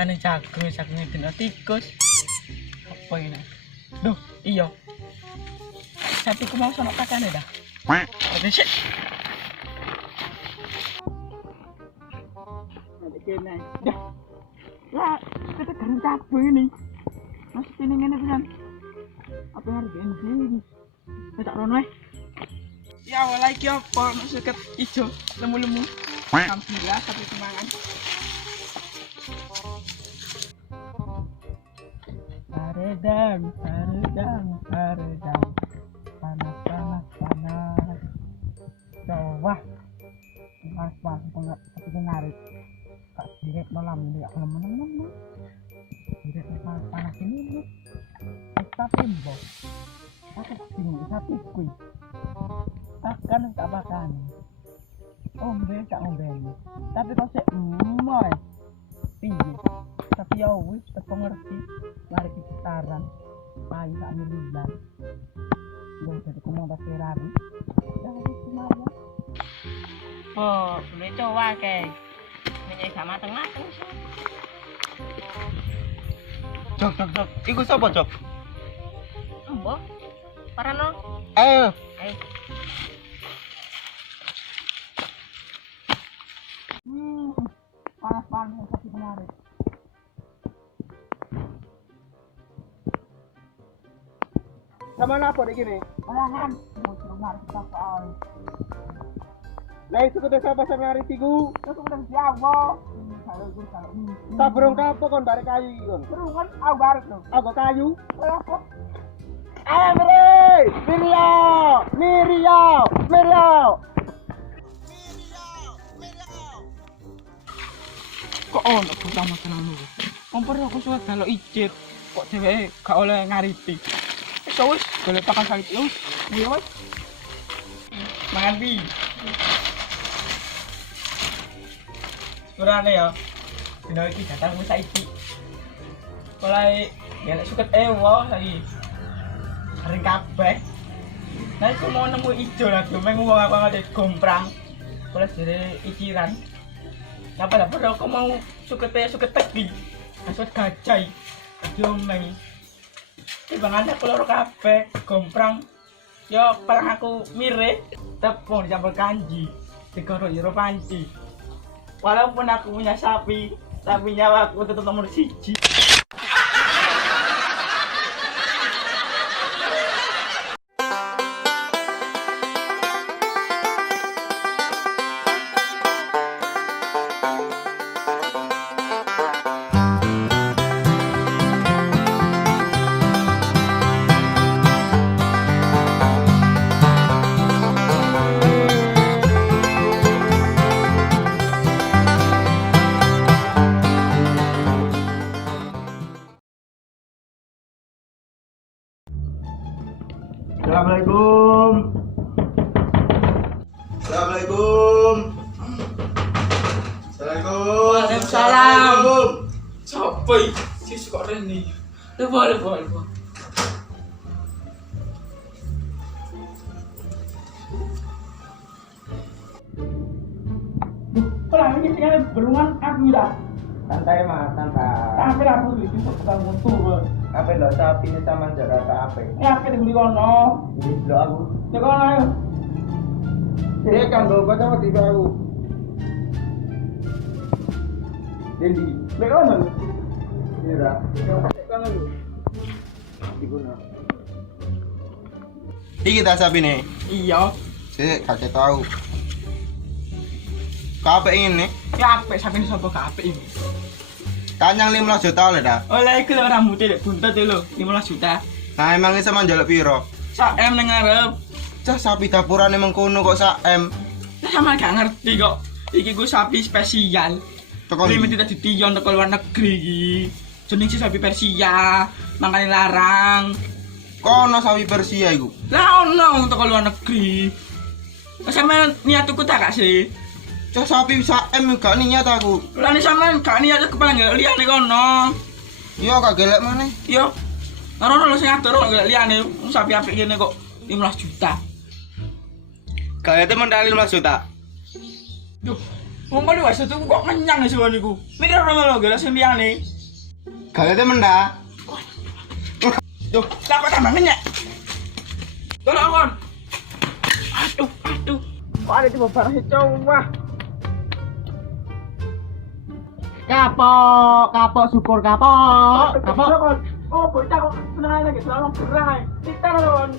rupane jagung dina tikus. Apa ini? Duh, iya. Sapiku mau sono pakane dah. Oke, sik. Ada kene. Dah. Lah, kita kan jagung ini. Masih ini ngene pisan. Apa harus ini? Tak rono ya wala iki apa seket ijo lemu-lemu. Alhamdulillah tapi semangat. Haredang. Panas. Coba. Pas tapi ngarit. Tak direk malam ini kalau meneng. Direk panas ini. Tapi mbok. Aku bingung sapi kuwi. Akan tak makan. Ombe tak ngombe. Tapi kok sik emoy. Piye? Tapi ya wis teko ngerti. Mari sekitaran. Payu sak miliar. Wong jadi kumong tak Ferrari. Dah wis semuanya. Oh, boleh coba ke. Menyai sama tengah-tengah. Jok. Iku sapa, Jok? Ambo. Parano. Ayo. Panas tapi menarik. Sama apa di gini? Orangan. Mau coba kita soal. Lah itu kudu sapa sing ngari tigu? Itu kudu siapa? Tak burung kapo kon bare kayu iki kon. Burung kan aku bare lho. Aku kayu. Apa? Amri! Mirio! Kok ono pertama kenal lu? Kompor aku suwe galo ijit. Kok dheweke gak oleh ngariti. Wis golek pakan sakit wis. Iya wis. Mangan pi. Surane ya. Dino iki datangmu saiki. Mulai gelek suket ewo saiki. Sering kabeh. Nah, aku mau nemu ijo lagi, mengu wong apa ngade gomprang. Boleh jadi ikiran. Napa lah bro, aku mau suket tegi. Asut gajai. Diomeng. Tibangan aku loro kabeh, gomprang. Yo perang aku mire, tepung dicampur kanji. Digorok jero panci. Walaupun aku punya sapi, tapi nyawaku tetap nomor 1. Waalaikumsalam. Siapa ini? Si suka Reni. Boleh. Pulang ini tinggal berungan aku dah. Santai mas, santai. Tapi aku itu bukan muntur. Apa lo sapi ini sama Jakarta apa? Apa dibeli kono? Beli lo aku. Jagoan ayo. Dia kan lo baca waktu aku. Dendi, mereka mana? Iya, kan lu. Di guna. Ini kita sapi nih. Iya. Saya kasih tahu. Kape ini? Ya apa sapi ini sopo kape ini? Kanyang 15 juta oleh dah. Oleh itu rambutnya dek buntet lo 15 juta. Nah emang ini sama jaluk piro? Sak-em nang ngarep. Cah sapi dapuran emang kono kok sak-em. Nah sama gak ngerti kok. Iki ku sapi spesial. Ini tidak ditiyon ke luar negeri iki. Jeneng sapi Persia, makane larang. Kono sapi Persia iku. Lah ono teko luar negeri. Sampeyan niat tuku tak gak sih? Cah sapi sak-em gak niat aku. Lah nek sampeyan gak niat kepala gak liyane kono. Iya gak gelek maneh. Iya. Narono lho sing atur gak liyane sapi apik kene kok 15 juta. Gayate mental 15 juta. Duh, Wong kali wis tuku kok kenyang wis niku. Mikir ora lho gelas liyane. Gale temen dah. Yo, tak kok tambah kenyek. Tolong kon. Aduh. Kok ada tiba barang coba. Kapok, syukur kapok. Oh, bocah kok seneng aja selalu gerak. Kita lon.